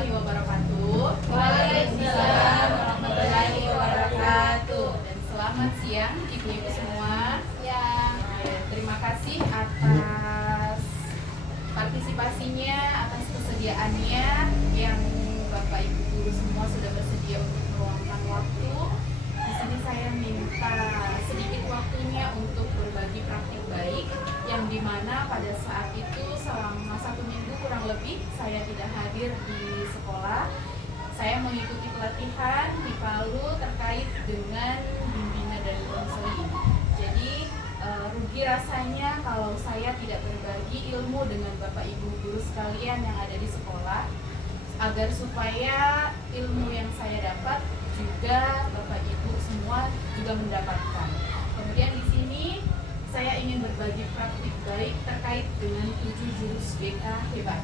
warahmatullahi wabarakatuh. Waalaikumsalam warahmatullahi wabarakatuh. Dan selamat siang ibu-ibu semua. Ya, Terima kasih atas partisipasinya, atas kesediaannya yang Bapak Ibu guru semua sudah bersedia untuk meluangkan waktu. Di sini saya minta sedikit waktunya untuk berbagi praktik baik yang dimana pada saat itu selama 1 minggu kurang lebih saya tidak hadir di sekolah. Saya mengikuti pelatihan di Palu terkait dengan bimbingan dan konseling. Jadi rugi rasanya kalau saya tidak berbagi ilmu dengan Bapak Ibu guru sekalian yang ada di sekolah, agar supaya ilmu yang saya dapat juga Bapak Ibu semua juga mendapatkan. Kemudian di sini saya ingin berbagi praktik baik terkait dengan 7 jurus BK hebat.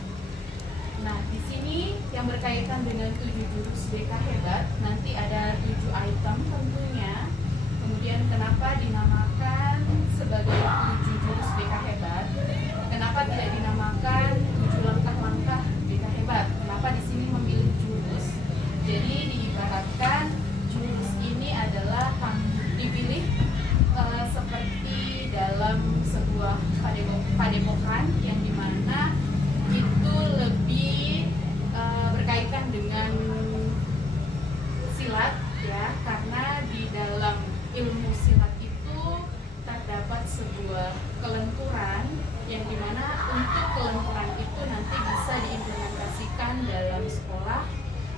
Nah, di sini yang berkaitan dengan 7 jurus BK hebat, nanti ada 7 item tentunya. Kemudian kenapa dinamakan sebagai 7 jurus BK hebat? Kenapa tidak dinamakan 7 langkah-langkah BK hebat? Kenapa di sini memilih jurus? Jadi diibaratkan jurus ini adalah dipilih seperti dalam sebuah padepokan yang dimana itu lebih berkaitan dengan silat ya, karena di dalam ilmu silat itu terdapat sebuah kelenturan yang dimana untuk kelenturan itu nanti bisa diimplementasikan dalam sekolah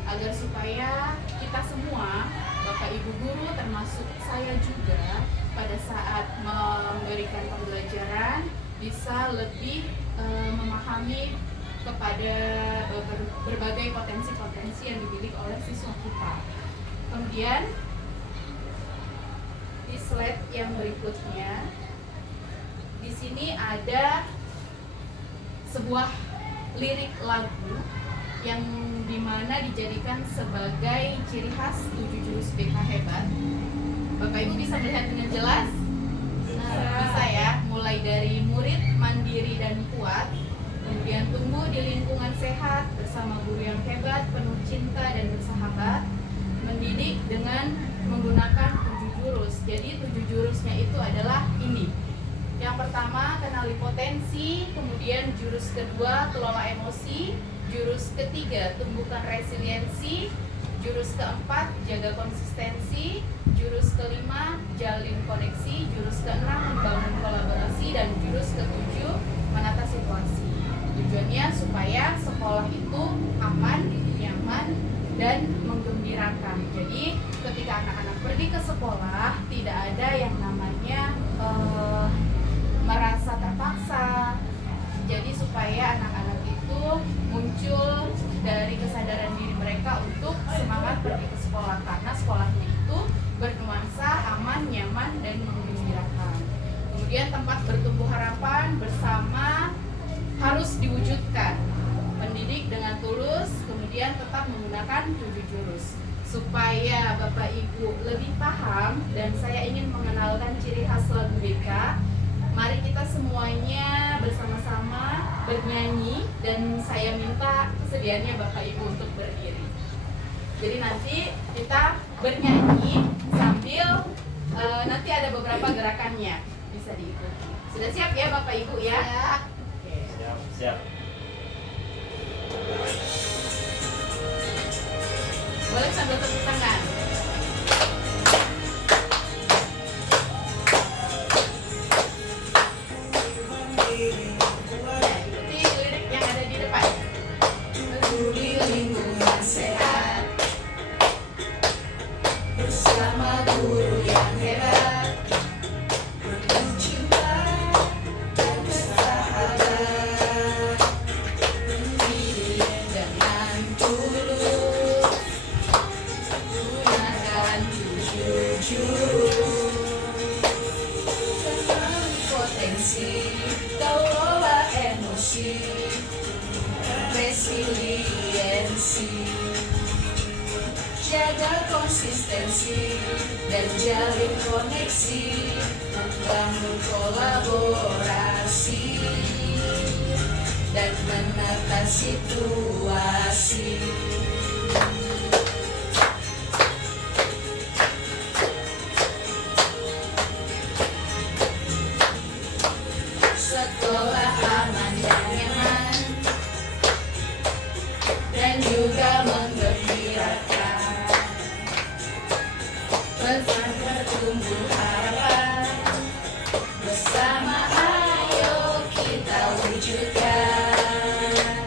agar supaya kita semua, Bapak Ibu guru termasuk saya juga, pada saat memberikan pembelajaran bisa lebih memahami kepada berbagai potensi-potensi yang dimiliki oleh siswa kita. Kemudian di slide yang berikutnya, di sini ada sebuah lirik lagu yang dimana dijadikan sebagai ciri khas 7 jurus BK hebat. Bapak Ibu bisa melihat dengan jelas? Bisa ya, mulai dari murid mandiri dan kuat, kemudian tumbuh di lingkungan sehat bersama guru yang hebat, penuh cinta dan bersahabat, mendidik dengan menggunakan 7 jurus. Jadi 7 jurusnya itu adalah ini. Yang pertama, kenali potensi, kemudian jurus kedua, kelola emosi, jurus ketiga, tumbuhkan resiliensi, jurus keempat, jaga konsistensi, jurus kelima, jalin koneksi, jurus keenam, membangun kolaborasi, dan jurus ketujuh, menata situasi. Tujuannya supaya sekolah itu aman, nyaman, dan menggembirakan. Jadi ketika anak-anak pergi ke sekolah, tidak ada yang namanya merasa terpaksa. Jadi supaya anak-anak itu muncul dari kesadaran diri mereka untuk semangat pergi ke sekolah, karena sekolahnya itu bernuansa aman, nyaman, dan menggembirakan. Kemudian tempat bertumbuh harapan bersama harus diwujudkan. Mendidik dengan tulus, kemudian tetap menggunakan 7 jurus. Supaya Bapak Ibu lebih paham dan saya ingin mengenalkan ciri khas lagu BK, mari kita semuanya bersama-sama bernyanyi dan saya minta kesediaannya Bapak Ibu untuk berdiri. Jadi nanti kita bernyanyi sambil nanti ada beberapa gerakannya bisa diikuti. Sudah siap ya Bapak Ibu ya? Oke. Siap. Boleh sambil tepuk tangan. Ikuti lirik yang ada di depan. peduli lingkungan sehat bersama guru yang hebat, penuh cinta dan bersahabat, mendidik dengan tulus, gunakan 7 jurus, kenali potensi, kelola emosi, resiliensi, jaga konsistensi dan jalin koneksi, membangun kolaborasi dan menata situasi. wujudkan,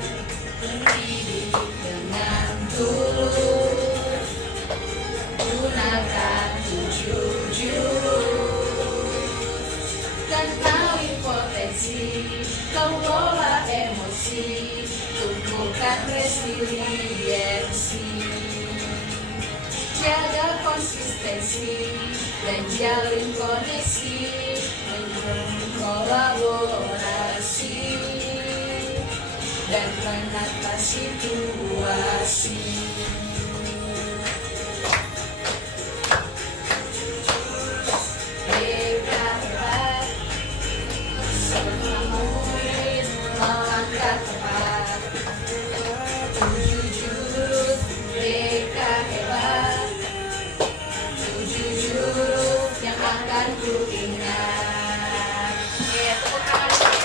mendidik dengan tulus, gunakan 7 jurus, kenali potensi, kelola emosi, tumbuhkan resiliensi, jaga konsistensi dan jalin koneksi, kolaborasi dan menata situasi. Hebat, semua murid melangkah tepat. 7 jurus mereka hebat, 7 jurus yang akan ku ingat. Tepuk tangan.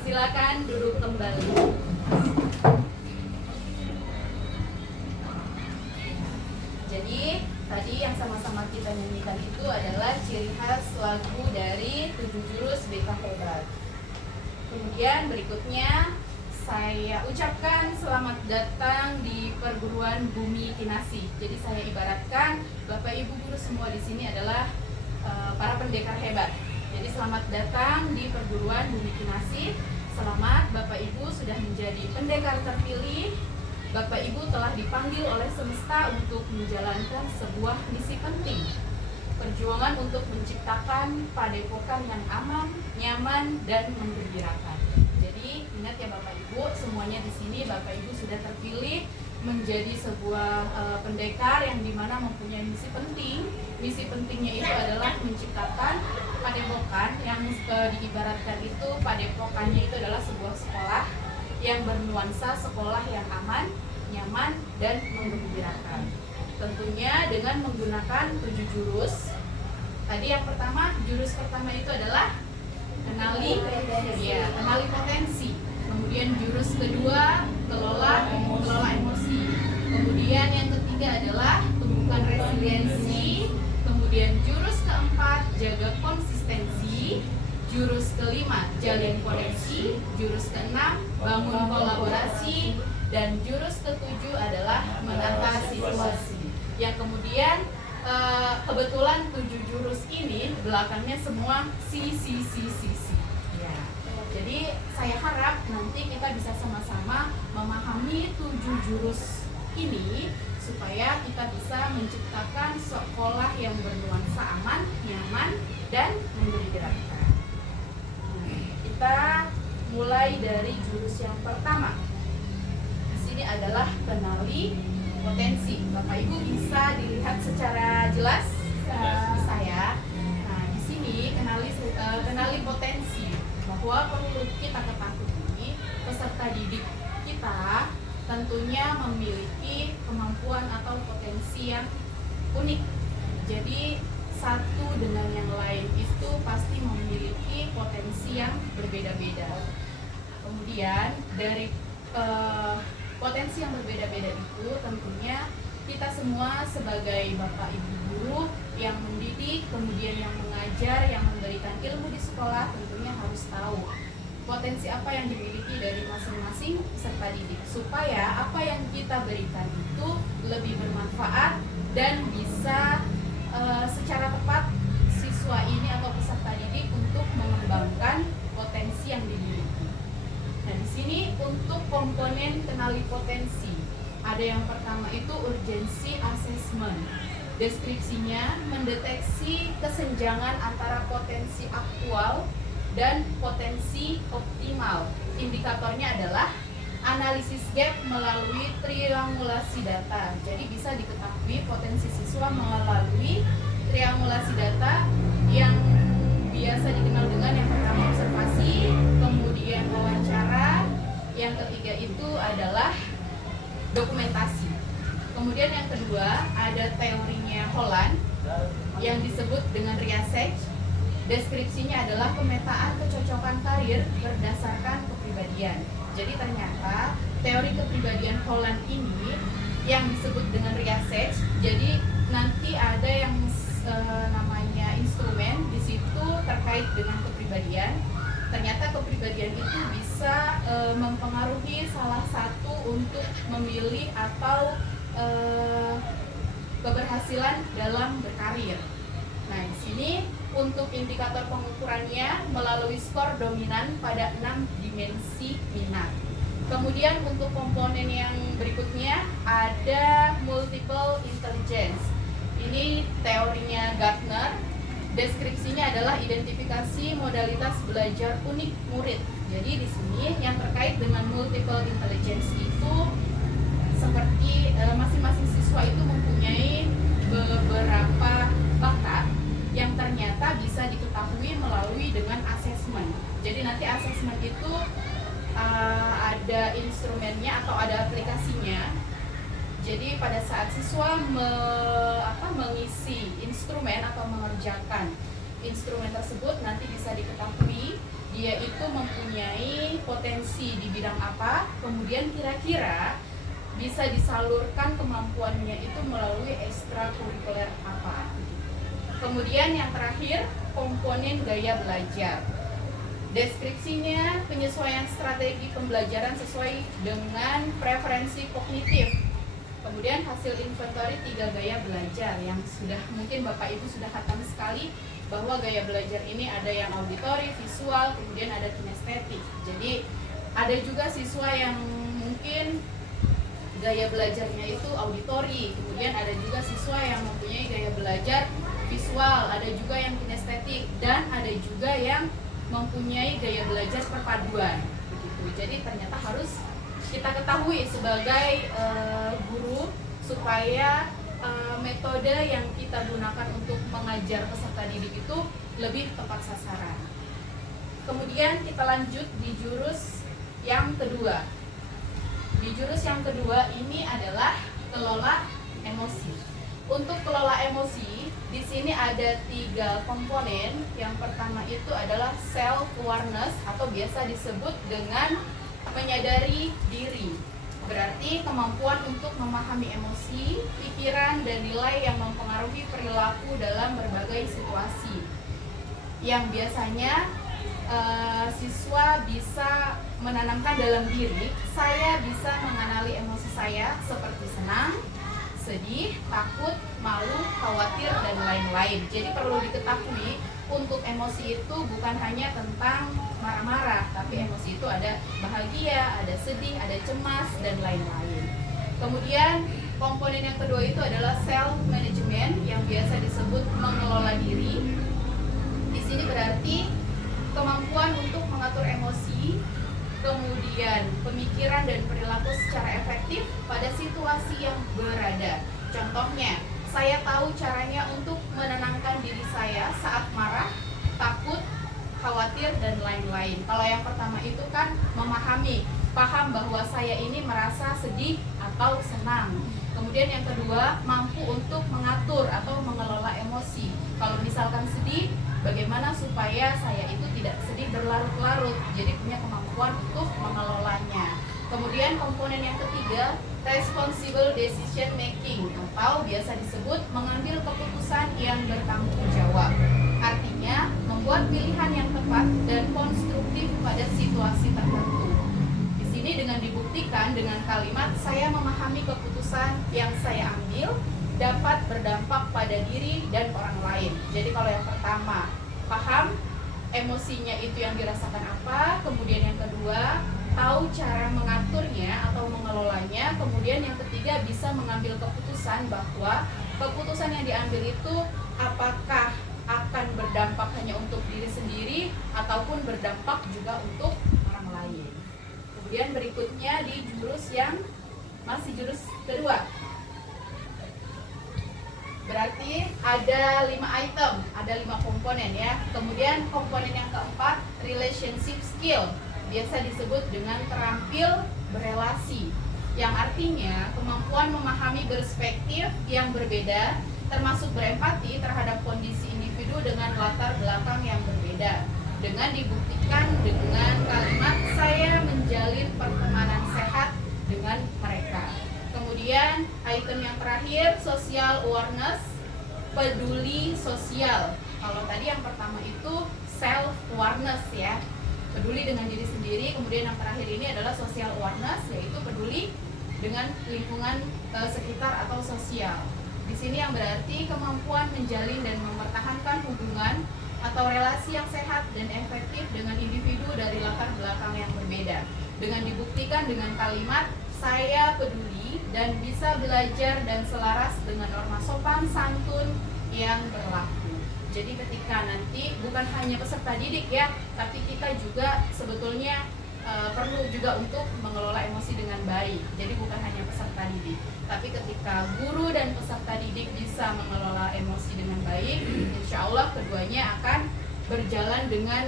Silakan duduk kembali. Jadi tadi yang sama-sama kita nyanyikan itu adalah ciri khas lagu dari 7 jurus BK Hebat. Kemudian berikutnya saya ucapkan selamat datang di perguruan Bumi Kinasi. Jadi saya ibaratkan Bapak Ibu guru semua di sini adalah para pendekar hebat. Jadi selamat datang di perguruan Bumi Kinasi. Selamat Bapak Ibu sudah menjadi pendekar terpilih. Bapak Ibu telah dipanggil oleh semesta untuk menjalankan sebuah misi penting. Perjuangan untuk menciptakan padepokan yang aman, nyaman, dan menggembirakan. Jadi ingat ya Bapak Ibu, semuanya di sini Bapak Ibu sudah terpilih menjadi sebuah pendekar yang dimana mempunyai misi penting. Misi pentingnya itu adalah menciptakan padepokan yang diibaratkan itu padepokannya itu adalah sebuah sekolah yang bernuansa sekolah yang aman, nyaman, dan menggembirakan. Tentunya dengan menggunakan 7 jurus. Tadi yang pertama, jurus pertama itu adalah kenali potensi. Kemudian jurus kedua, kelola emosi. Kemudian yang ketiga adalah tumbuhkan resiliensi. Kemudian jurus keempat, jaga konsistensi. Jurus kelima, jalin koneksi. Jurus keenam, bangun kolaborasi. Dan jurus ketujuh adalah menata situasi. Yang kemudian kebetulan 7 jurus ini belakangnya semua si. Ya. Jadi saya harap nanti kita bisa sama-sama memahami 7 jurus ini supaya kita bisa menciptakan sekolah yang bernuansa aman, nyaman, dan menggembirakan. Kita mulai dari jurus yang pertama. Di sini adalah kenali potensi. Bapak Ibu bisa dilihat secara jelas saya. Nah, di sini kenali potensi bahwa perlu kita ketahui peserta didik kita tentunya memiliki kemampuan atau potensi yang unik. Jadi satu dengan yang lain itu pasti memiliki potensi yang berbeda-beda. Kemudian dari potensi yang berbeda-beda itu tentunya kita semua sebagai Bapak Ibu guru yang mendidik, kemudian yang mengajar, yang memberikan ilmu di sekolah tentunya harus tahu potensi apa yang dimiliki dari masing-masing peserta didik supaya apa yang kita berikan itu lebih bermanfaat dan bisa secara tepat siswa ini atau peserta didik untuk mengembangkan potensi yang dimiliki. Nah, di sini untuk komponen kenali potensi, ada yang pertama itu urgency assessment. Deskripsinya mendeteksi kesenjangan antara potensi aktual dan potensi optimal. Indikatornya adalah analisis gap melalui triangulasi data. Jadi bisa diketahui potensi siswa melalui triangulasi data yang biasa dikenal dengan yang pertama observasi, kemudian wawancara, yang ketiga itu adalah dokumentasi. Kemudian yang kedua ada teorinya Holland yang disebut dengan research. Deskripsinya adalah pemetaan kecocokan karir berdasarkan kepribadian. Jadi ternyata teori kepribadian Holland ini yang disebut dengan research. Jadi nanti ada yang namanya instrumen di situ terkait dengan kepribadian. kepribadian itu bisa mempengaruhi salah satu untuk memilih atau keberhasilan dalam berkarir. Nah, di sini untuk indikator pengukurannya melalui skor dominan pada 6 dimensi minat. Kemudian untuk komponen yang berikutnya ada multiple intelligence. Ini teorinya Gartner. Deskripsinya adalah identifikasi modalitas belajar unik murid. Jadi di sini yang terkait dengan multiple intelligence itu seperti masing-masing siswa itu mempunyai beberapa bakat yang ternyata bisa diketahui melalui dengan asesmen. Jadi nanti asesmen itu ada instrumennya atau ada aplikasinya. Jadi pada saat siswa mengisi instrumen atau mengerjakan instrumen tersebut, nanti bisa diketahui dia itu mempunyai potensi di bidang apa, kemudian kira-kira bisa disalurkan kemampuannya itu melalui ekstrakurikuler apa. Kemudian yang terakhir, komponen gaya belajar. Deskripsinya penyesuaian strategi pembelajaran sesuai dengan preferensi kognitif. Kemudian hasil inventory 3 gaya belajar yang sudah mungkin Bapak Ibu sudah hatam sekali, bahwa gaya belajar ini ada yang auditori, visual, kemudian ada kinestetik. Jadi ada juga siswa yang mungkin gaya belajarnya itu auditori, kemudian ada juga siswa yang mempunyai gaya belajar visual, ada juga yang kinestetik, dan ada juga yang mempunyai gaya belajar perpaduan. Begitu. Jadi ternyata harus kita ketahui sebagai guru supaya metode yang kita gunakan untuk mengajar peserta didik itu lebih tepat sasaran. Kemudian kita lanjut di jurus yang kedua. Di jurus yang kedua ini adalah kelola emosi. Untuk kelola emosi, di sini ada 3 komponen. Yang pertama itu adalah self awareness atau biasa disebut dengan menyadari diri. Berarti kemampuan untuk memahami emosi, pikiran, dan nilai yang mempengaruhi perilaku dalam berbagai situasi. Yang biasanya siswa bisa menanamkan dalam diri, saya bisa mengenali emosi saya seperti senang, sedih, takut, malu, khawatir, dan lain-lain. Jadi perlu diketahui untuk emosi itu bukan hanya tentang marah-marah, tapi emosi itu ada bahagia, ada sedih, ada cemas, dan lain-lain. Kemudian komponen yang kedua itu adalah self management yang biasa disebut mengelola diri. Di sini berarti kemampuan untuk mengatur emosi, kemudian pemikiran dan perilaku secara efektif pada situasi yang berada. Contohnya, saya tahu caranya untuk menenangkan diri saya saat marah, takut, khawatir, dan lain-lain. Kalau yang pertama itu kan memahami, paham bahwa saya ini merasa sedih atau senang. Kemudian yang kedua, mampu untuk mengatur atau mengelola emosi. Kalau misalkan sedih, bagaimana supaya saya itu tidak sedih berlarut-larut, jadi punya kemampuan untuk mengelolanya. Kemudian komponen yang ketiga, responsible decision making atau biasa disebut mengambil keputusan yang bertanggung jawab. Artinya, membuat pilihan yang tepat dan konstruktif pada situasi tertentu. Di sini dengan dibuktikan dengan kalimat saya memahami keputusan yang saya ambil dapat berdampak pada diri dan orang lain. Jadi kalau yang pertama, paham emosinya itu yang dirasakan apa, kemudian yang kedua, tahu cara mengaturnya atau mengelolanya, kemudian yang ketiga bisa mengambil keputusan bahwa keputusan yang diambil itu apakah akan berdampak hanya untuk diri sendiri ataupun berdampak juga untuk orang lain. Kemudian berikutnya di jurus yang masih jurus kedua. Berarti ada 5 item, ada 5 komponen ya. Kemudian komponen yang keempat, relationship skill, biasa disebut dengan terampil berelasi, yang artinya kemampuan memahami perspektif yang berbeda, termasuk berempati terhadap kondisi individu dengan latar belakang yang berbeda. Dengan dibuktikan dengan kalimat saya menjalin pertemanan sehat dengan mereka. Kemudian item yang terakhir, social awareness, peduli sosial. Kalau tadi yang pertama itu self awareness ya. peduli dengan diri sendiri. Kemudian yang terakhir ini adalah social awareness, yaitu peduli dengan lingkungan sekitar atau sosial. Di sini yang berarti kemampuan menjalin dan mempertahankan hubungan atau relasi yang sehat dan efektif dengan individu dari latar belakang yang berbeda, dengan dibuktikan dengan kalimat saya peduli dan bisa belajar dan selaras dengan norma sopan santun yang berlaku. Jadi ketika nanti bukan hanya peserta didik ya, tapi kita juga sebetulnya perlu juga untuk mengelola emosi dengan baik. Jadi bukan hanya peserta didik, tapi ketika guru dan peserta didik bisa mengelola emosi dengan baik, insya Allah keduanya akan berjalan dengan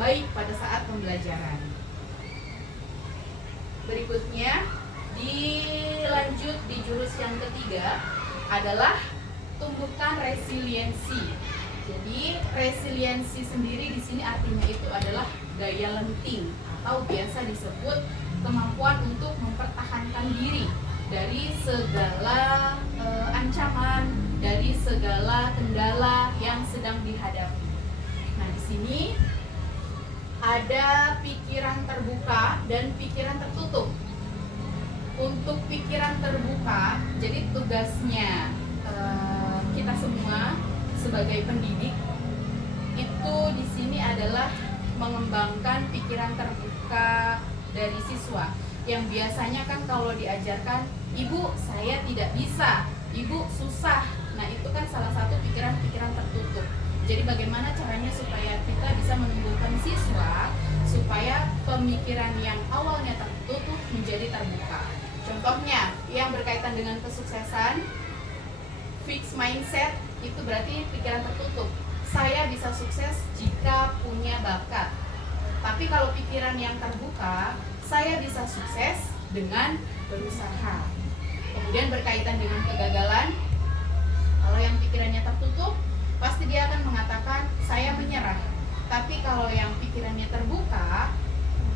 baik pada saat pembelajaran. Berikutnya dilanjut di jurus yang ketiga adalah tumbuhkan resiliensi. Jadi resiliensi sendiri di sini artinya itu adalah daya lenting atau biasa disebut kemampuan untuk mempertahankan diri dari segala ancaman, dari segala kendala yang sedang dihadapi. Nah, di sini ada pikiran terbuka dan pikiran tertutup. Untuk pikiran terbuka, jadi tugasnya kita semua sebagai pendidik itu di sini adalah mengembangkan pikiran terbuka dari siswa yang biasanya kan kalau diajarkan, ibu saya tidak bisa, ibu susah. Nah itu kan salah satu pikiran-pikiran tertutup. Jadi bagaimana caranya supaya kita bisa menumbuhkan siswa supaya pemikiran yang awalnya tertutup menjadi terbuka. Contohnya yang berkaitan dengan kesuksesan, fixed mindset itu berarti pikiran tertutup. Saya bisa sukses jika punya bakat. Tapi kalau pikiran yang terbuka, saya bisa sukses dengan berusaha. Kemudian berkaitan dengan kegagalan, kalau yang pikirannya tertutup, pasti dia akan mengatakan saya menyerah. Tapi kalau yang pikirannya terbuka,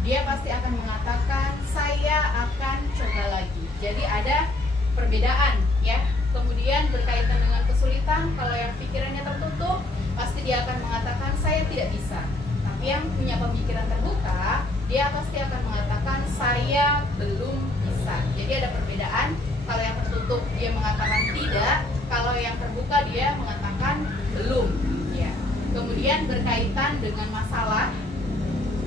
dia pasti akan mengatakan saya akan coba lagi. Jadi ada perbedaan ya. Kemudian berkaitan dengan kesulitan, kalau yang pikirannya tertutup, pasti dia akan mengatakan saya tidak bisa. Tapi yang punya pemikiran terbuka, dia pasti akan mengatakan saya belum bisa. Jadi ada perbedaan. Kalau yang tertutup dia mengatakan tidak, kalau yang terbuka dia mengatakan belum. Ya. Kemudian berkaitan dengan masalah,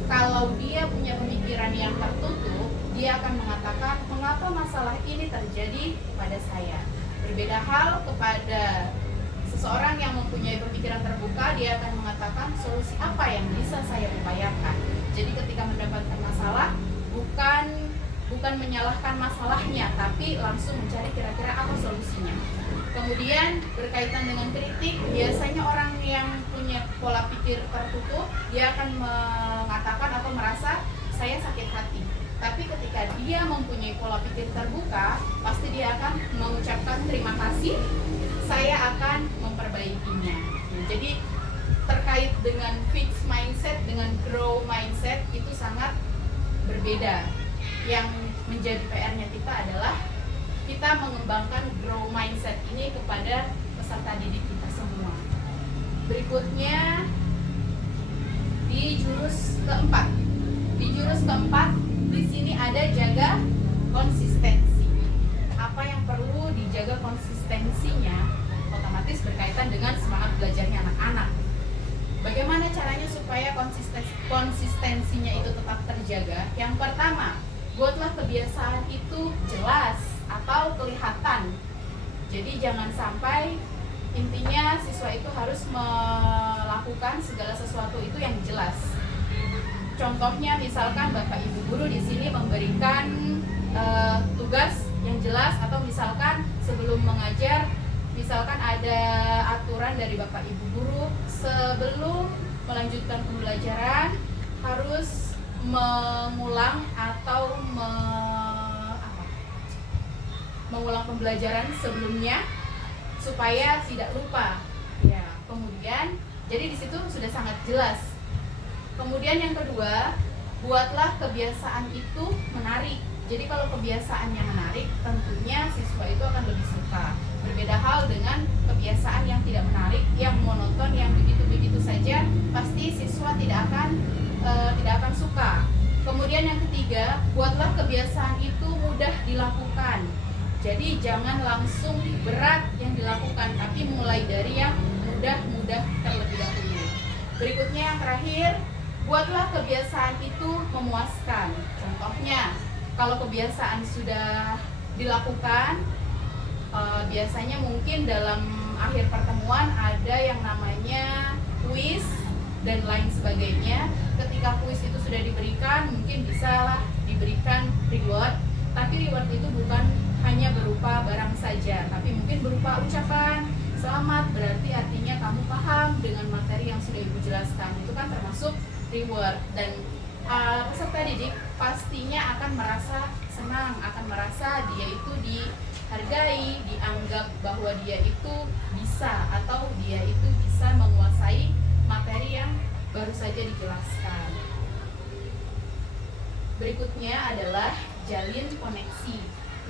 kalau dia punya pemikiran yang tertutup, dia akan mengatakan mengapa masalah ini terjadi pada saya. Berbeda hal kepada seseorang yang mempunyai pemikiran terbuka, dia akan mengatakan solusi apa yang bisa saya upayakan. Jadi ketika mendapatkan masalah, bukan menyalahkan masalahnya, tapi langsung mencari kira-kira apa solusinya. Kemudian berkaitan dengan kritik, biasanya orang yang punya pola pikir tertutup, dia akan mengatakan atau merasa saya sakit hati. Tapi ketika dia mempunyai pola pikir terbuka, pasti dia akan mengucapkan terima kasih, saya akan memperbaikinya. Nah, jadi terkait dengan fixed mindset dengan grow mindset itu sangat berbeda. Yang menjadi PR-nya kita adalah kita mengembangkan grow mindset ini kepada peserta didik kita semua. Berikutnya di jurus keempat. Di jurus keempat di sini ada jaga konsistensi. Apa yang perlu dijaga konsistensinya? Otomatis berkaitan dengan semangat belajarnya anak-anak. Bagaimana caranya supaya konsistensinya itu tetap terjaga? Yang pertama, buatlah kebiasaan itu jelas atau kelihatan. Jadi jangan sampai intinya siswa itu harus melakukan segala sesuatu itu yang jelas. Contohnya misalkan Bapak Ibu guru di sini memberikan tugas yang jelas, atau misalkan sebelum mengajar, misalkan ada aturan dari Bapak Ibu guru sebelum melanjutkan pembelajaran harus mengulang atau mengulang pembelajaran sebelumnya supaya tidak lupa. Ya, kemudian jadi di situ sudah sangat jelas. Kemudian yang kedua, buatlah kebiasaan itu menarik. Jadi kalau kebiasaannya menarik, tentunya siswa itu akan lebih suka. Berbeda hal dengan kebiasaan yang tidak menarik, yang monoton, yang begitu-begitu saja, pasti siswa tidak akan Kemudian yang ketiga, buatlah kebiasaan itu mudah dilakukan. Jadi jangan langsung berat yang dilakukan, tapi mulai dari yang mudah-mudah terlebih dahulu. Berikutnya yang terakhir, buatlah kebiasaan itu memuaskan. Contohnya, kalau kebiasaan sudah dilakukan, biasanya mungkin dalam akhir pertemuan ada yang namanya kuis dan lain sebagainya. Ketika kuis itu sudah diberikan, mungkin bisalah diberikan reward, tapi reward itu bukan hanya berupa barang saja, tapi mungkin berupa ucapan selamat, berarti artinya kamu paham dengan materi yang sudah ibu jelaskan. Itu kan termasuk reward, dan peserta didik pastinya akan merasa senang, akan merasa dia itu dihargai, dianggap bahwa dia itu bisa atau dia itu bisa menguasai materi yang baru saja dijelaskan. Berikutnya adalah jalin koneksi.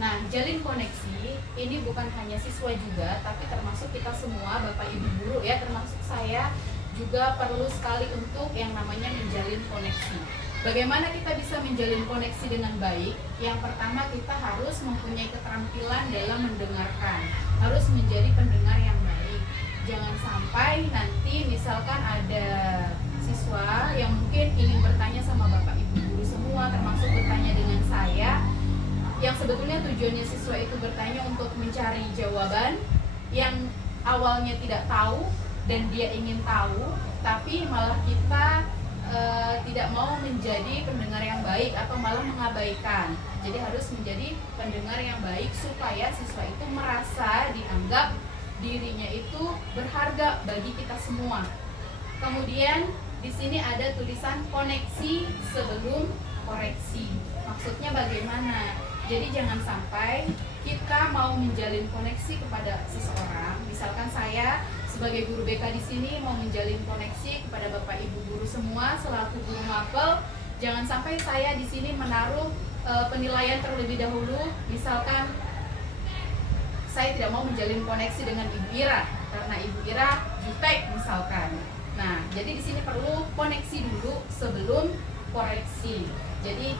Nah, jalin koneksi ini bukan hanya siswa juga, tapi termasuk kita semua, Bapak Ibu guru ya, termasuk saya juga perlu sekali untuk yang namanya menjalin koneksi. Bagaimana kita bisa menjalin koneksi dengan baik? Yang pertama, kita harus mempunyai keterampilan dalam mendengarkan, harus menjadi pendengar yang baik. Jangan sampai nanti misalkan ada siswa yang mungkin ingin bertanya sama Bapak Ibu guru semua, termasuk bertanya dengan saya, yang sebetulnya tujuannya siswa itu bertanya untuk mencari jawaban yang awalnya tidak tahu dan dia ingin tahu, tapi malah kita tidak mau menjadi pendengar yang baik atau malah mengabaikan. Jadi harus menjadi pendengar yang baik supaya siswa itu merasa dianggap dirinya itu berharga bagi kita semua. Kemudian di sini ada tulisan koneksi sebelum koreksi. Maksudnya bagaimana? Jadi jangan sampai kita mau menjalin koneksi kepada seseorang. Misalkan saya sebagai guru BK di sini mau menjalin koneksi kepada Bapak Ibu guru semua selaku guru mapel. Jangan sampai saya di sini menaruh penilaian terlebih dahulu. Misalkan saya tidak mau menjalin koneksi dengan Ibu Ira karena Ibu Ira jutek misalkan. Nah, jadi di sini perlu koneksi dulu sebelum koreksi. Jadi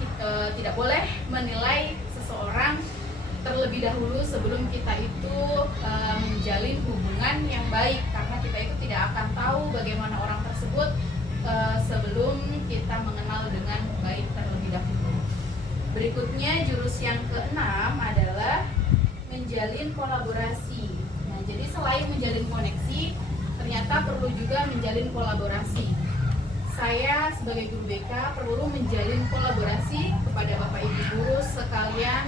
tidak boleh menilai seseorang terlebih dahulu sebelum kita itu menjalin hubungan yang baik, karena kita itu tidak akan tahu bagaimana orang tersebut sebelum kita mengenal dengan baik terlebih dahulu. Berikutnya jurus yang keenam adalah menjalin kolaborasi. Nah, jadi selain menjalin koneksi, ternyata perlu juga menjalin kolaborasi. Saya sebagai guru BK perlu menjalin kolaborasi kepada Bapak Ibu guru sekalian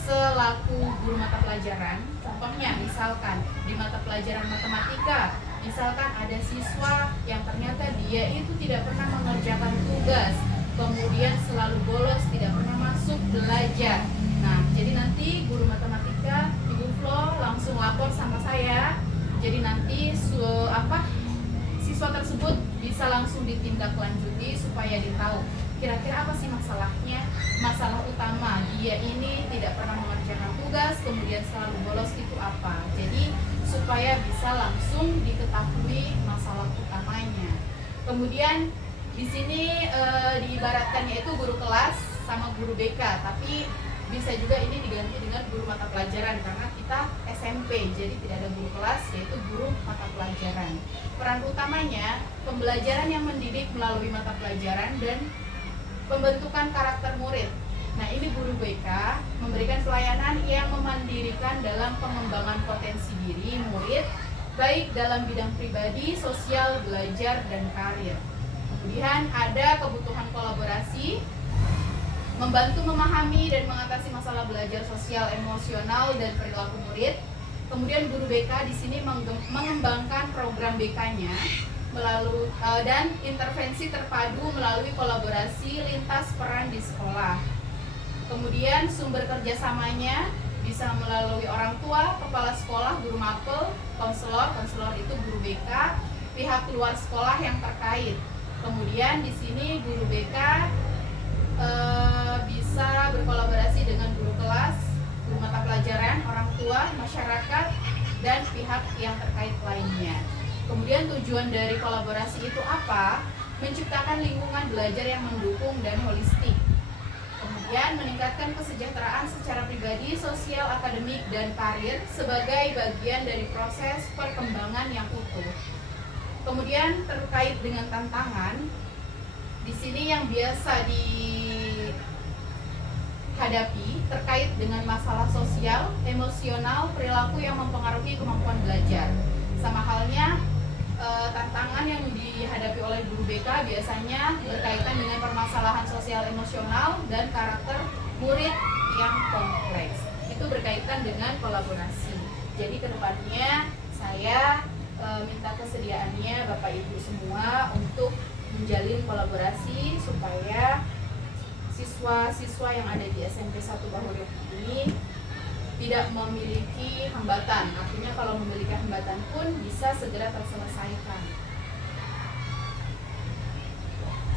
selaku guru mata pelajaran. Contohnya misalkan di mata pelajaran matematika, misalkan ada siswa yang ternyata dia itu tidak pernah mengerjakan tugas, kemudian selalu bolos, tidak pernah masuk belajar. Nah, jadi nanti guru matematika Ibu Flo langsung lapor sama saya. Jadi nanti siswa tersebut bisa langsung ditindaklanjuti supaya ditahu kira-kira apa sih masalahnya. Masalah utama dia ini tidak pernah mengerjakan tugas, kemudian selalu bolos, itu apa. Jadi supaya bisa langsung diketahui masalah utamanya. Kemudian di sini diibaratkannya itu guru kelas sama guru BK, tapi bisa juga ini diganti dengan guru mata pelajaran karena kita SMP, jadi tidak ada guru kelas, yaitu guru mata pelajaran. Peran utamanya pembelajaran yang mendidik melalui mata pelajaran dan pembentukan karakter murid. Nah, ini guru BK memberikan pelayanan yang memandirikan dalam pengembangan potensi diri murid, baik dalam bidang pribadi, sosial, belajar, dan karir. Kemudian ada kebutuhan kolaborasi, membantu memahami dan mengatasi masalah belajar sosial, emosional, dan perilaku murid. Kemudian guru BK di sini mengembangkan program BK-nya melalui dan intervensi terpadu melalui kolaborasi lintas peran di sekolah. Kemudian sumber kerjasamanya bisa melalui orang tua, kepala sekolah, guru mapel, konselor itu guru BK, pihak luar sekolah yang terkait. Kemudian di sini guru BK bisa berkolaborasi dengan guru kelas, guru mata pelajaran, orang tua, masyarakat, dan pihak yang terkait lainnya. Kemudian tujuan dari kolaborasi itu apa? Menciptakan lingkungan belajar yang mendukung dan holistik. Kemudian meningkatkan kesejahteraan secara pribadi, sosial, akademik, dan karir sebagai bagian dari proses perkembangan yang utuh. Kemudian terkait dengan tantangan, di sini yang biasa dihadapi terkait dengan masalah sosial, emosional, perilaku yang mempengaruhi kemampuan belajar. Sama halnya tantangan yang dihadapi oleh guru BK biasanya berkaitan dengan permasalahan sosial emosional dan karakter murid yang kompleks. Itu berkaitan dengan kolaborasi. Jadi kedepannya saya minta kesediaannya Bapak Ibu semua untuk menjalin kolaborasi supaya siswa-siswa yang ada di SMP 1 Bahodoh ini tidak memiliki hambatan. Artinya kalau memiliki hambatan pun bisa segera terselesaikan.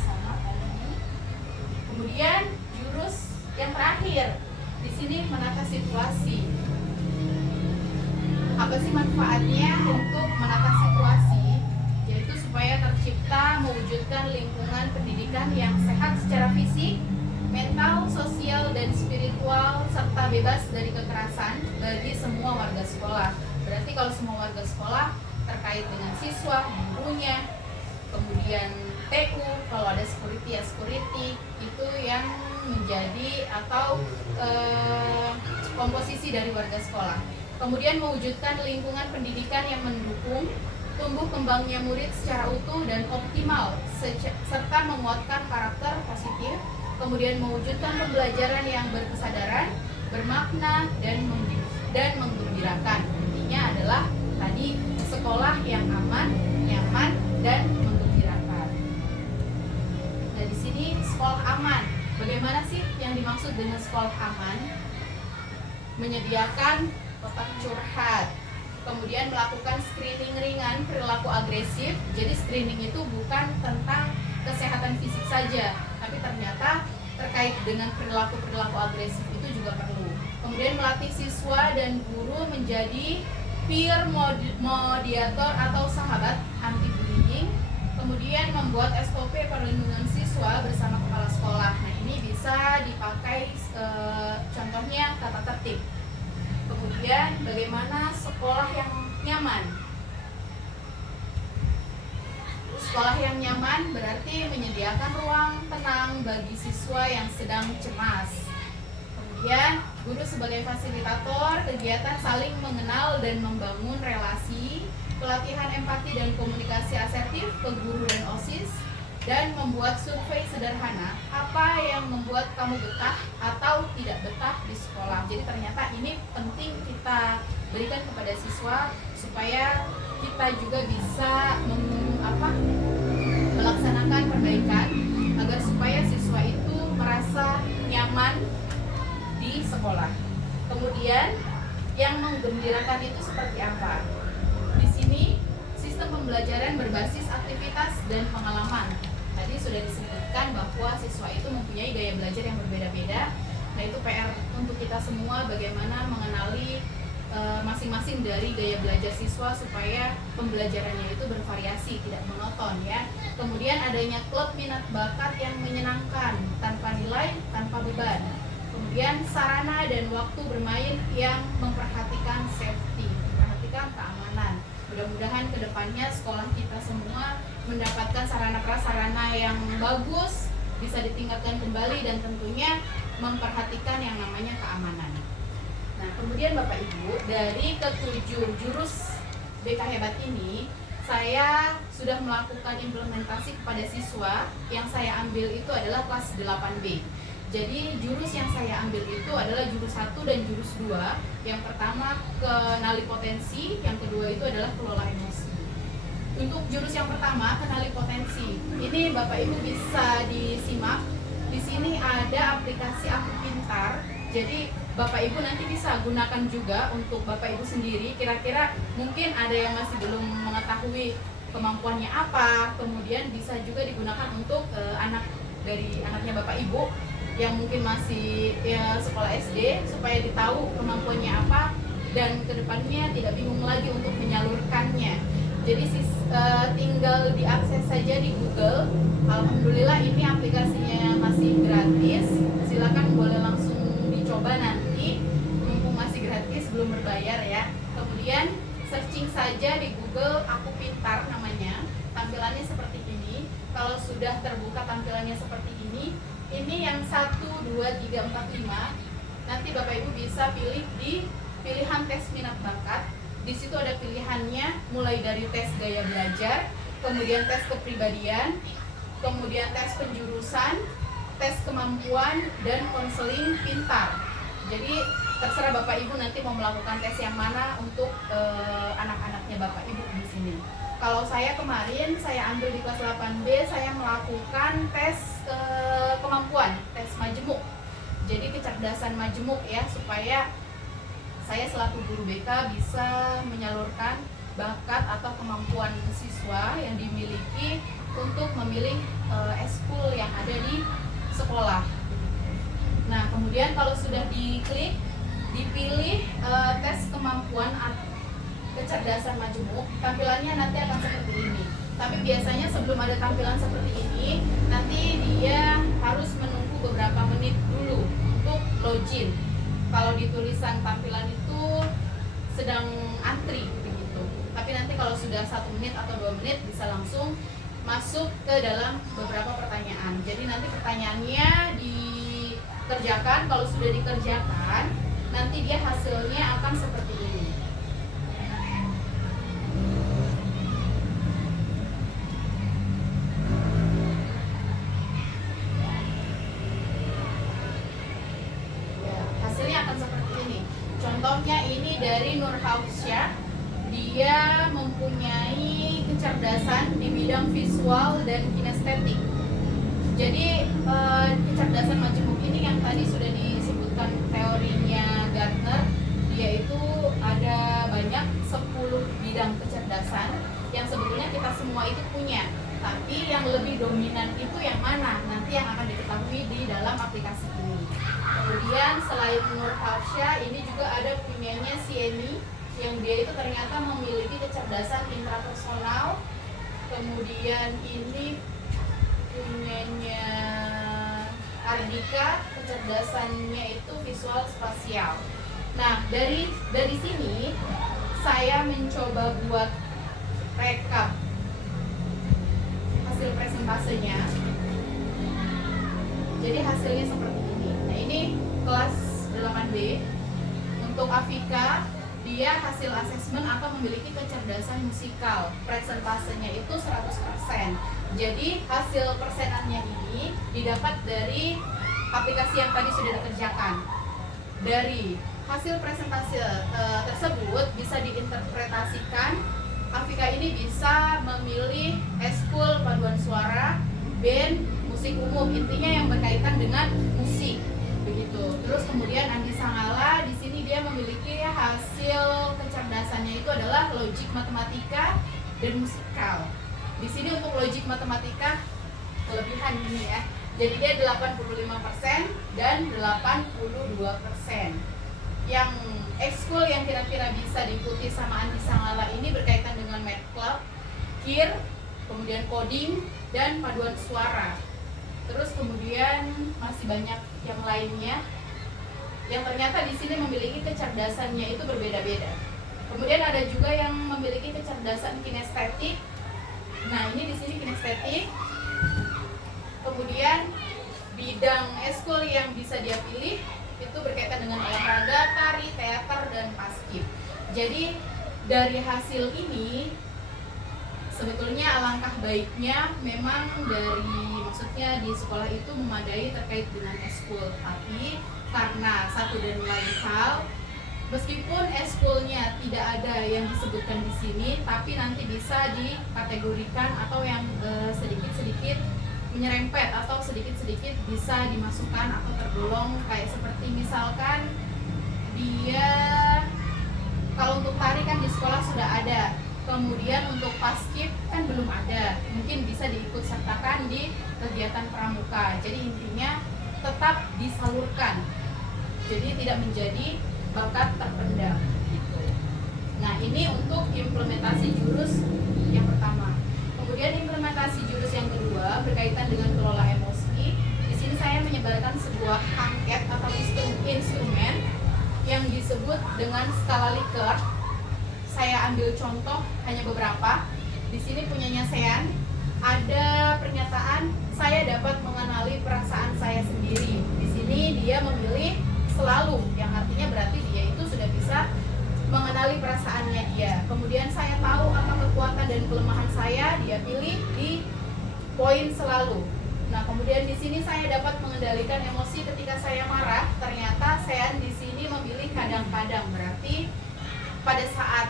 Sama tadi. Kemudian jurus yang terakhir di sini menata situasi. Apa sih manfaatnya untuk menata situasi? Yaitu supaya tercipta mewujudkan lingkungan pendidikan yang sehat secara fisik, mental, sosial, dan spiritual, serta bebas dari kekerasan bagi semua warga sekolah. Berarti kalau semua warga sekolah terkait dengan siswa, gurunya, kemudian TU, kalau ada security ya security, itu yang menjadi atau komposisi dari warga sekolah. Kemudian mewujudkan lingkungan pendidikan yang mendukung tumbuh kembangnya murid secara utuh dan optimal, serta menguatkan karakter positif. Kemudian mewujudkan pembelajaran yang berkesadaran, bermakna, dan menggembirakan. Intinya adalah tadi sekolah yang aman, nyaman, dan menggembirakan. Nah di sini sekolah aman. Bagaimana sih yang dimaksud dengan sekolah aman? Menyediakan kotak curhat, kemudian melakukan screening ringan perilaku agresif. Jadi screening itu bukan tentang kesehatan fisik saja, tapi ternyata terkait dengan perilaku agresif itu juga perlu. Kemudian melatih siswa dan guru menjadi peer mediator atau sahabat anti bullying. Kemudian membuat SOP perlindungan siswa bersama kepala sekolah. Nah ini bisa dipakai contohnya tata tertib. Kemudian bagaimana sekolah yang nyaman? Sekolah yang nyaman berarti menyediakan ruang tenang bagi siswa yang sedang cemas. Kemudian guru sebagai fasilitator kegiatan saling mengenal dan membangun relasi, pelatihan empati dan komunikasi asertif ke guru dan OSIS, dan membuat survei sederhana apa yang membuat kamu betah atau tidak betah di sekolah. Jadi ternyata ini penting kita berikan kepada siswa supaya kita juga bisa melaksanakan perbaikan agar supaya siswa itu merasa nyaman di sekolah. Kemudian yang menggembirakan itu seperti apa? Di sini sistem pembelajaran berbasis aktivitas dan pengalaman. Tadi sudah disebutkan bahwa siswa itu mempunyai gaya belajar yang berbeda-beda. Nah itu PR untuk kita semua bagaimana mengenali masing-masing dari gaya belajar siswa supaya pembelajarannya itu bervariasi, tidak monoton ya. Kemudian adanya klub minat bakat yang menyenangkan, tanpa nilai, tanpa beban. Kemudian sarana dan waktu bermain yang memperhatikan safety, memperhatikan keamanan. Mudah-mudahan kedepannya sekolah kita semua mendapatkan sarana prasarana yang bagus, bisa ditingkatkan kembali dan tentunya memperhatikan yang namanya keamanan. Nah, kemudian Bapak Ibu, dari ke-7 jurus BK Hebat ini, saya sudah melakukan implementasi kepada siswa. Yang saya ambil itu adalah kelas 8B. Jadi jurus yang saya ambil itu adalah jurus 1 dan jurus 2. Yang pertama kenali potensi, yang kedua itu adalah kelola emosi. Untuk jurus yang pertama, kenali potensi. Ini Bapak Ibu bisa disimak. Di sini ada aplikasi Aku Pintar. Jadi Bapak Ibu nanti bisa gunakan juga untuk Bapak Ibu sendiri. Kira-kira mungkin ada yang masih belum mengetahui kemampuannya apa. Kemudian bisa juga digunakan untuk anaknya Bapak Ibu yang mungkin masih sekolah SD supaya ditahu kemampuannya apa dan kedepannya tidak bingung lagi untuk menyalurkannya. Jadi tinggal diakses saja di Google. Alhamdulillah ini aplikasinya masih gratis. Silakan boleh sebelum berbayar ya. Kemudian searching saja di Google Aku Pintar namanya. Tampilannya seperti ini. Kalau sudah terbuka tampilannya seperti ini yang 1, 2, 3, 4, 5. Nanti Bapak Ibu bisa pilih di pilihan tes minat bakat. Di situ ada pilihannya mulai dari tes gaya belajar, kemudian tes kepribadian, kemudian tes penjurusan, tes kemampuan, dan konseling pintar. Jadi terserah Bapak Ibu nanti mau melakukan tes yang mana untuk anak-anaknya Bapak Ibu di sini. Kalau saya kemarin saya ambil di kelas 8B, saya melakukan tes kemampuan, tes majemuk. Jadi kecerdasan majemuk ya, supaya saya selaku guru BK bisa menyalurkan bakat atau kemampuan siswa yang dimiliki untuk memilih eskul yang ada di sekolah. Nah, kemudian kalau sudah diklik, dipilih tes kemampuan kecerdasan majemuk, tampilannya nanti akan seperti ini. Tapi biasanya sebelum ada tampilan seperti ini, nanti dia harus menunggu beberapa menit dulu untuk login. Kalau di tulisan tampilan itu sedang antri begitu. Tapi nanti kalau sudah 1 menit atau 2 menit bisa langsung masuk ke dalam beberapa pertanyaan. Jadi nanti pertanyaannya dikerjakan, kalau sudah dikerjakan, nanti dia hasilnya akan seperti ini. Contohnya ini dari Nur Hausyah, dia mempunyai kecerdasan di bidang visual dan kinestetik. Jadi kecerdasan majemuk ini yang tadi sudah disebutkan teorinya Gardner, dia itu ada banyak 10 bidang kecerdasan yang sebetulnya kita semua itu punya. Tapi yang lebih dominan itu yang mana? Nanti yang akan diketahui di dalam aplikasi ini. Kemudian selain Nur Hausyah, ini juga ada punyanya si Eni, yang dia itu ternyata memiliki kecerdasan intrapersonal. Kemudian ini punyanya Ardika, kecerdasannya itu visual spasial. Nah, dari sini saya mencoba buat rekap hasil presentasenya. Jadi hasilnya seperti ini. Nah, ini kelas 8B. Untuk Afika, dia hasil asesmen atau memiliki kecerdasan musikal. Presentasenya itu 100%. Jadi hasil persenannya ini didapat dari aplikasi yang tadi sudah dikerjakan. Dari hasil presentasi tersebut bisa diinterpretasikan, Afika ini bisa memilih eskul paduan suara, band, musik umum, intinya yang berkaitan dengan musik begitu. Terus kemudian Andi Sangala di sini dia memiliki hasil kecerdasannya itu adalah logik matematika dan musikal. Di sini untuk logik matematika kelebihan ini ya. Jadi dia 85% dan 82%. Yang ekskul yang kira-kira bisa diikuti sama Andi Sangala ini berkaitan dengan math club, KIR, kemudian coding dan paduan suara. Terus kemudian masih banyak yang lainnya yang ternyata di sini memiliki kecerdasannya itu berbeda-beda. Kemudian ada juga yang memiliki kecerdasan kinestetik. Nah, ini di sini kinestetik. Kemudian bidang eskul yang bisa dia pilih itu berkaitan dengan olahraga, tari, teater, dan paskib. Jadi dari hasil ini sebetulnya alangkah baiknya memang maksudnya di sekolah itu memadai terkait dengan eskul. Tapi karena satu dan lain hal, meskipun eskulnya tidak ada yang disebutkan di sini, tapi nanti bisa dikategorikan atau yang sedikit-sedikit menyerempet atau sedikit-sedikit bisa dimasukkan atau tergolong, kayak seperti misalkan dia kalau untuk tari kan di sekolah sudah ada, kemudian untuk paskib kan belum ada, mungkin bisa diikut sertakan di kegiatan pramuka. Jadi intinya tetap disalurkan, jadi tidak menjadi bakat terpendam gitu. Nah, ini untuk implementasi jurus yang pertama. Kemudian implementasi jurus yang kedua berkaitan dengan kelola emosi. Di sini saya menyebarkan sebuah angket atau instrumen yang disebut disebut dengan skala Likert. Saya ambil contoh hanya beberapa. Di sini punyanya Sean. Ada pernyataan saya dapat mengenali perasaan saya sendiri. Di sini dia memilih selalu, yang artinya berarti dia itu sudah bisa mengenali perasaannya dia. Kemudian saya tahu apa kekuatan dan kelemahan saya, dia pilih di poin selalu. Nah, kemudian di sini saya dapat mengendalikan emosi ketika saya marah. Ternyata Sean di sini memilih kadang-kadang, berarti pada saat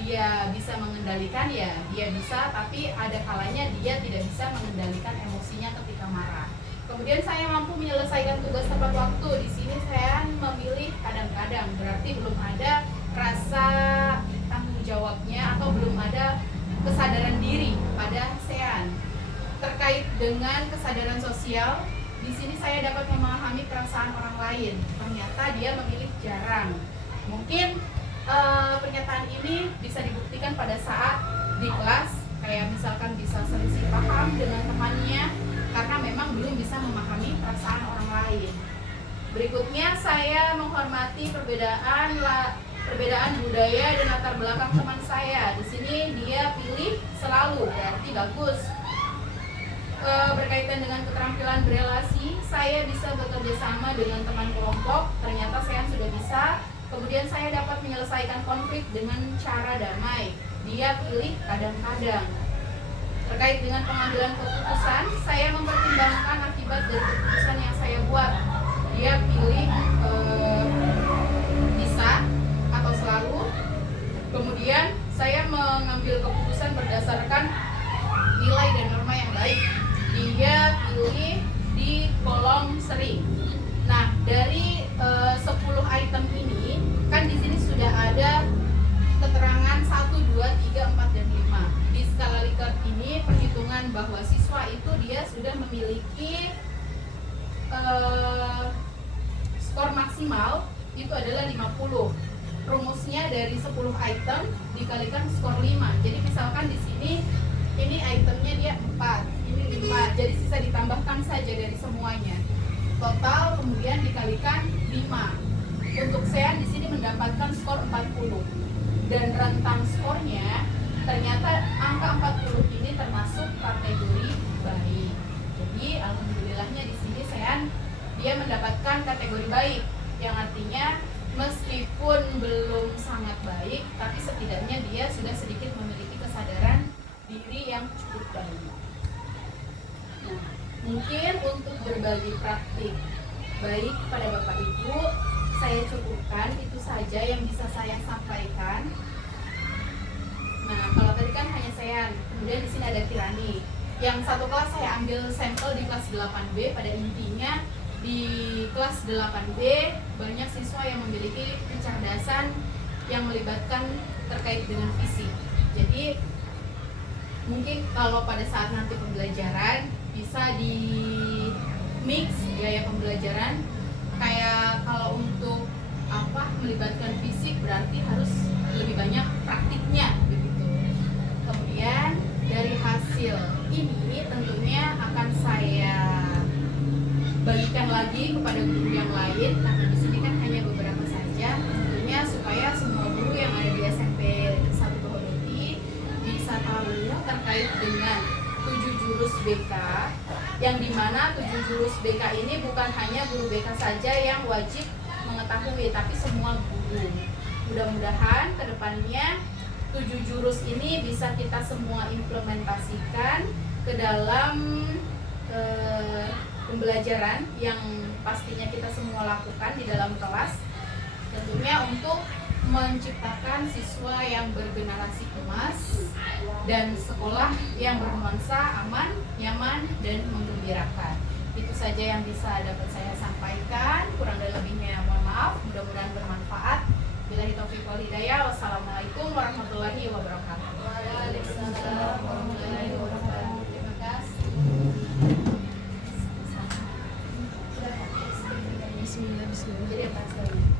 dia bisa mengendalikan, ya dia bisa, tapi ada kalanya dia tidak bisa mengendalikan emosinya ketika marah. Kemudian saya mampu menyelesaikan tugas tepat waktu. Di sini saya memilih kadang-kadang, berarti belum ada rasa tanggung jawabnya atau belum ada kesadaran diri pada Sean. Terkait dengan kesadaran sosial, di sini saya dapat memahami perasaan orang lain. Ternyata dia memilih jarang. Mungkin pernyataan ini bisa dibuktikan pada saat di kelas, kayak misalkan bisa selisih paham dengan temannya karena memang belum bisa memahami perasaan orang lain. Berikutnya, saya menghormati perbedaan budaya dan latar belakang teman saya. Di sini dia pilih selalu, berarti bagus. Berkaitan dengan keterampilan berelasi, saya bisa bekerja sama dengan teman kelompok. Ternyata saya sudah bisa. Kemudian saya dapat menyelesaikan konflik dengan cara damai. Dia pilih kadang-kadang. Terkait dengan pengambilan keputusan, saya mempertimbangkan akibat dari keputusan yang saya buat. Dia pilih bisa atau selalu. Kemudian saya mengambil keputusan berdasarkan nilai dan norma yang baik. Dia pilih di kolom sering. Nah, dari 10 item ini kan di sini sudah ada keterangan 1, 2, 3, 4, dan 5. Di skala Likert ini perhitungan bahwa siswa itu dia sudah memiliki skor maksimal itu adalah 50. Rumusnya dari 10 item dikalikan skor 5. Jadi misalkan di sini ini itemnya dia 4, ini 5. Jadi sisa ditambahkan saja dari semuanya. Total kemudian dikalikan 5. Untuk Sean di sini mendapatkan skor 40. Dan rentang skornya ternyata angka 40 ini termasuk kategori baik. Jadi alhamdulillahnya di sini Sean dia mendapatkan kategori baik, yang artinya meskipun belum sangat baik, tapi setidaknya dia sudah sedikit memiliki kesadaran diri yang cukup baik. Nah, mungkin untuk berbagi praktik baik pada Bapak Ibu, saya cukupkan itu saja yang bisa saya sampaikan. Nah, kalau tadi kan hanya Sean, kemudian di sini ada Kirani. Yang satu kelas saya ambil sampel di kelas 8B. Pada intinya di kelas 8B banyak siswa yang memiliki kecerdasan yang melibatkan terkait dengan fisik. Jadi mungkin kalau pada saat nanti pembelajaran bisa di mix gaya pembelajaran, kayak kalau untuk melibatkan fisik berarti harus lebih banyak praktiknya begitu. Kemudian dari hasil ini tentunya akan saya bagikan lagi kepada guru yang lain, karena di sini kan hanya beberapa saja. Tentunya supaya semua guru yang ada di SMP 1 Bohoroti bisa tahu terkait dengan 7 jurus BK, yang dimana 7 jurus BK ini bukan hanya guru BK saja yang wajib mengetahui, tapi semua guru. Mudah-mudahan kedepannya 7 jurus ini bisa kita semua implementasikan ke dalam pembelajaran yang pastinya kita semua lakukan di dalam kelas, tentunya untuk menciptakan siswa yang bergenerasi emas dan sekolah yang bernuansa aman, nyaman, dan menggembirakan. Itu saja yang bisa dapat saya sampaikan. Kurang dan lebihnya mohon maaf. Mudah-mudahan bermanfaat. Billahi taufiq wal hidayah. Wassalamualaikum warahmatullahi wabarakatuh. Waalaikumsalam warahmatullahi wabarakatuh. Terima kasih. Bismillah. Jadi apa hasilnya?